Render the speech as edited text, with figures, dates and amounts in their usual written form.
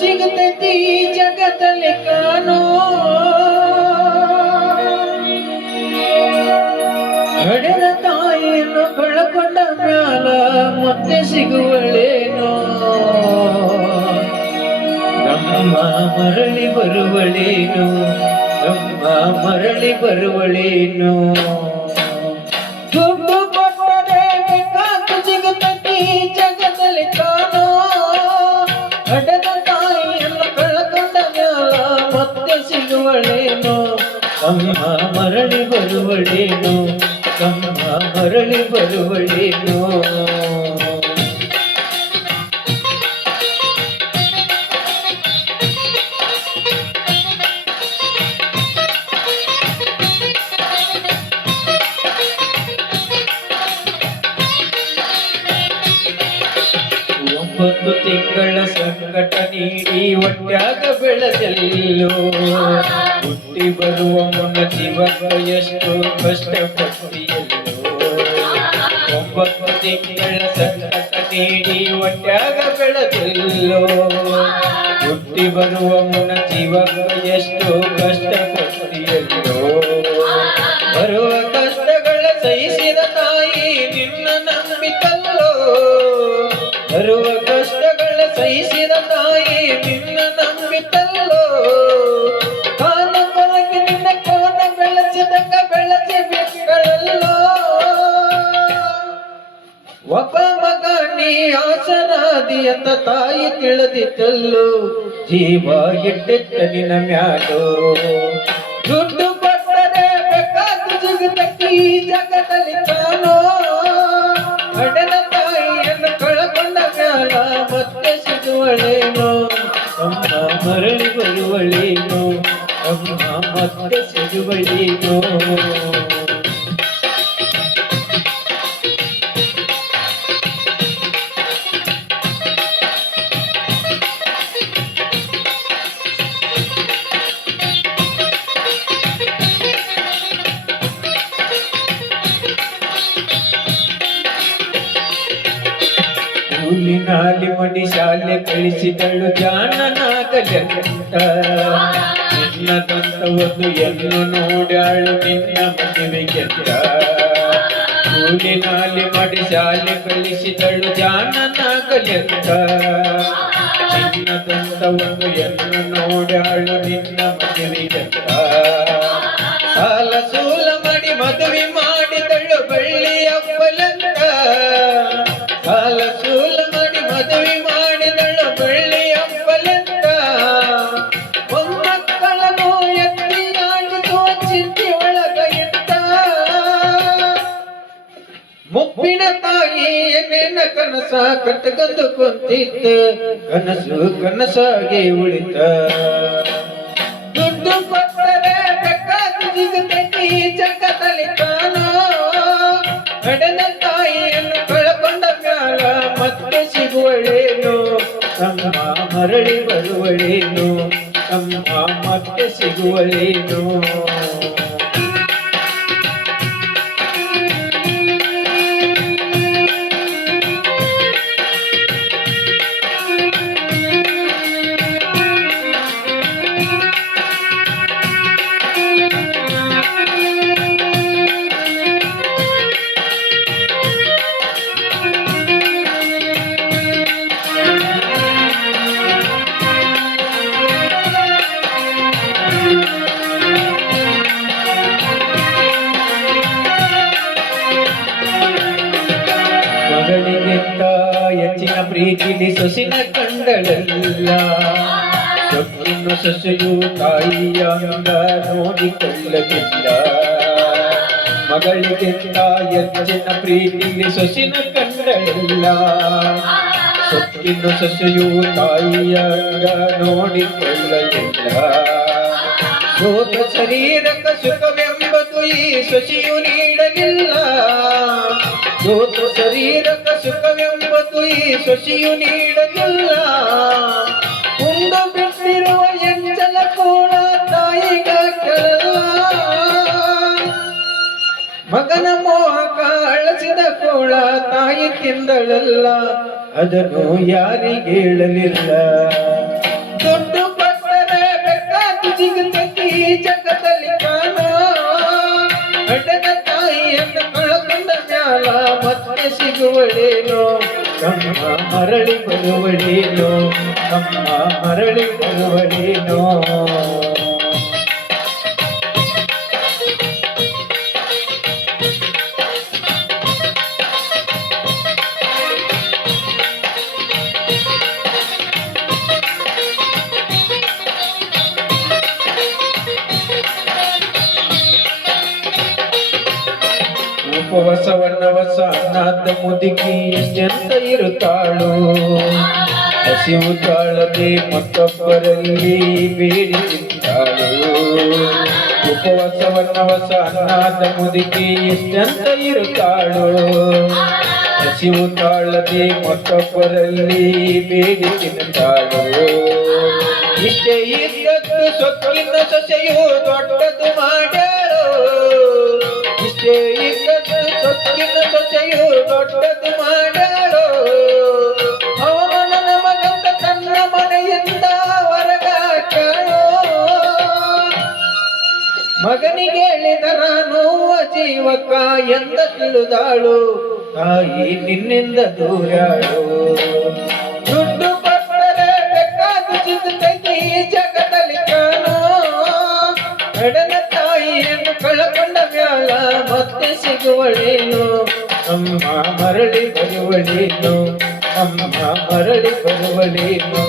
ಸಿಗುತ್ತೈತಿ ಜಗತ್ತಲ್ಲಿ ಕಾಣೋ ಹಡೆದ ತಾಯಿಯನ್ನು ಕಳಕೊಂಡ ಮ್ಯಾಲ ಮತ್ತೆ ಸಿಗುವಳೇನೋ ನಮ್ಮ ಮರಳಿ ಬರುವಳೇನು ನಮ್ಮ ಮರಳಿ ಬರುವಳೇನು ದುಡ್ಡು ಕೊಟ್ಟರೆ ಬೇಕಾದ ಸಿಗುತ್ತೈತಿ ಜಗತ್ತಲ್ಲಿ ಕಾಣೋ ಹಡೆದ ತಾಯಿಯನ್ನು ಕಳಕೊಂಡ ಮ್ಯಾಲ ಮತ್ತೆ ಸಿಗುವಳೇನು ನಮ್ಮ ಮರಳಿ ಬರುವಳೇನು ನಮ್ಮ ಮರಳಿ ಬರುವಳೇನು ಒಂಬತ್ತು ತಿಂಗಳ ಸಂಕಟ ನೀಡಿ ಒಟ್ಟಾಗ ಬೆಳೆದೆಲ್ಲೋ ಹುಟ್ಟಿ ಬರುವ ಮುನ್ನ ಜೀವನ ಎಷ್ಟು ಕಷ್ಟಪಟ್ಟಿಯಲ್ಲೋ ಒಂಬತ್ತು ತಿಂಗಳ ಸಂಕಟ ನೀಡಿ ಒಟ್ಟಾಗ ಬೆಳೆದೆಲ್ಲೋ ಹುಟ್ಟಿ ಬರುವ ಮುನ್ನ ಜೀವನ ಎಷ್ಟು ಕಷ್ಟಪಟ್ಟಿಯಲ್ಲೋ ಬರುವ ಕಷ್ಟಗಳ ಸಹಿಸಿದ ತಾಯಿ ನಿನ್ನ ನಂಬಿಕಲ್ಲೋ ಬರುವ ಕಷ್ಟಗಳ ಸಹಿಸಿದ ತಾಯಿ ನಿನ್ನ ನಂಬಿತಲ್ಲೋ ಕಾನ ಕೊರಗಿ ನಿನ್ನ ಕೋನ ಬೆಳೆಸಿದಂಗ ಬೆಳೆಸಿ ಬಿಟ್ಟಳಲ್ಲೋ ಒಬ್ಬ ಮಗ ನೀ ಆಸರಾದಿ ಅಂತ ತಾಯಿ ತಿಳಿದಿತ್ತಲ್ಲೋ ಜೀವ ಇಟ್ಟಿತ್ತ ನಿನ್ನ ಮ್ಯಾಲೋ ದುಡ್ಡು ಕೊಟ್ಟರೆ ಬೇಕಾದ ಸಿಗುತ್ತೈತಿ ಜಗದಲ್ಲಿ ಕಾಣೋ ಹಡೆದ ತಾಯಿಯನ್ನು ಕಳಕೊಂಡ ಮ್ಯಾಲ ಮತ್ತೆ ಸಿಗುವಳೇನೋ ನಮ್ಮ ಮರಳಿ ಬರುವಳೇನೋ ನಮ್ಮ ಮತ್ತೆ ಸಿಗುವಳೇನೋ ಕೂಲಿನಾಲಿ ಮಡಿ ಶಾಲೆ ಕಳಿಸಿದಳು ಜಾಣನಾಗಲೆಂತ ನಿನ್ನದಂತ ಒಂದು ಎನ್ನು ನೋಡ್ಯಾಳು ನಿನ್ನ ಮದುವೆಗೆಂತ ಕೂಲಿನಾಲಿ ಮಡಿ ಶಾಲೆ ಕಳಿಸಿದಳು ಜಾಣನಾಗಲೆಂತ ನಿನ್ನದಂತ ಒಂದು ಎನ್ನು ನೋಡ್ಯಾಳು ನಿನ್ನ ಮದುವೆಗೆಂತ ಸಾಲ ಸೂಲ ಮಾಡಿ ಮದುವೆ ಮಾಡಿದಳು ಬೆಳ್ಳಿಯ ಫಲಂತ ಸಾಲ ಸೂಲ ಮಾಡಿ ಮದುವೆ ಮಾಡಿದಳು ಬೆಳ್ಳಿಯ ಫಲಂತ ಮೊಮ್ಮಕ್ಕಳನ್ನು ಎತ್ತಿ ಆಡಿಸುವ ಚಿಂತೆ ಒಳಗ ಇಟ್ಟ ಮುಪ್ಪಿನ ತಾಯಿ ಏನೇನ ಕನಸ ಕಟ್ಟಗಂದು ಕುಂತಿತ್ತ ಕನಸು ಕನಸಾಗಿ ಉಳಿತ ದುಡ್ಡು ಕೊಟ್ಟರೆ ಬೇಕಾದ ಸಿಗುತ್ತೈತಿ ಜಗತ್ತಲ್ಲಿ ಕಾಣೋ ಹಡೆದ ತಾಯಿಯನ್ನು ಕಳಕೊಂಡ ಮ್ಯಾಲ ಮತ್ತೆ ಸಿಗುವಳೇನು ನಮ್ಮ ಮರಳಿ ಬರುವಳೇನು ನಮ್ಮ ಮತ್ತೆ ಸಿಗುವಳೇನು ಮಗಳಿಗಿಂತ ಹೆಚ್ಚಿನ ಪ್ರೀತಿಲಿ ಸೊಸಿನ ಕಂಡಳಲ್ಲ ಸೊಕ್ಕಿನ ಸೊಸೆಯು ತಾಯಿಯ ಅಂಗ ನೋಡಿಕೊಳ್ಳಲಿಲ್ಲ ಮಗಳಿಗಿಂತ ಹೆಚ್ಚಿನ ಪ್ರೀತಿಲಿ ಸೊಸಿನ ಕಂಡಳಲ್ಲ ಸೊಕ್ಕಿನ ಸೊಸೆಯು ತಾಯಿಯ ಅಂಗ ನೋಡಿಕೊಳ್ಳಲಿಲ್ಲ ಸೋತ ಶರೀರಕ ಸುಖವೆಂಬುದು ಈ ಸೊಸೆಯು ನೀಡಲಿಲ್ಲ ಸೋತ ಶರೀರಕ ಸುಖವೆಂಬುದು ಈ ಸೊಸೆಯು ನೀಡಲಿಲ್ಲ ಉಂಡು ಬಿಟ್ಟಿರುವ ಎಂಚಲ ಕೂಡ ತಾಯಿಗ ಕೇಳಲ್ಲ ಮಗನ ಮೋಹಕ ಅಳಸಿದ ಕೋಳ ತಾಯಿ ತಿಂದಳಲ್ಲ ಅದನ್ನು ಯಾರಿಗೆ ಹೇಳಲಿಲ್ಲ ದುಡ್ಡು ಕೊಟ್ಟರೆ ಬೇಕಾದ್ದು ಸಿಗುತ್ತೈತಿ ಈ ಜಗದಲ್ಲಿ ಕಾಣ ಹಡನ ತಾಯಿಯನ್ನು ಕಳಕೊಂಡ ಮ್ಯಾಲ ಮತ್ತೆ ಸಿಗುವಳೇನೋ ಅಮ್ಮ ಮರಳಿ ಬರುವಳೇನೋ ಅಮ್ಮ ಮರಳಿ ಬರುವಳೇನೋ ಉಪವಾಸವನ್ನವಸ ಅನ್ನಾದ ಮುದುಕಿ ಎಂತ ಇರುತ್ತಾಳು ಹಸಿವು ತಾಳದೆ ಮತ್ತೊಬ್ಬರಲ್ಲಿ ಬೇಡಿ ತಿಂತಾಳು ಉಪವಾಸವನ್ನವಸ ಅನ್ನಾದ ಮುದುಕಿ ಎಷ್ಟಂತ ಇರುತ್ತಾಳು ಹಸಿವು ತಾಳದೆ ಮತ್ತೊಬ್ಬರಲ್ಲಿ ಬೇಡಿ ತಿಂತಾಳು ಇಷ್ಟೇ ಇದ್ದದ್ದು ಸೊಕ್ಕಿನ ಸೊಸೆಯು ದೊಡ್ಡದು ಮಾಡ್ಯಾಳು ಇಷ್ಟೇ ಇದ್ದದ್ದು ಸೊಕ್ಕಿನ ಸೊಸೆಯು ದೊಡ್ಡದು ಮಾಡ್ಯಾಳು ಅವನ ಮಗಂತ ತನ್ನ ಮನೆಯಿಂದ ಹೊರಗಾಕ್ಯಾಳು ಮಗನಿಗೆ ಹೇಳಿದರ ನೋವ ಜೀವಕ ಎಂದ ತಿಳಿದಾಳು ತಾಯಿ ನಿನ್ನಿಂದ ದೂರಾಳು ದುಡ್ಡು ಕೊಟ್ಟರೆ ಬೇಕಾದು ಸಿಗುತ್ತೈತಿ ಈ ಜಗದಲ್ಲಿ ಕಾಣೋ ಹಡನ ತಾಯಿಯನ್ನು ಕಳಕೊಂಡ ಮ್ಯಾಲ ಮತ್ತೆ ಸಿಗುವಳೇನು ಅಮ್ಮ ಮರಳಿ ಬರುವಳೇನು ಅಮ್ಮ ಮರಳಿ ಬರುವಳೇನು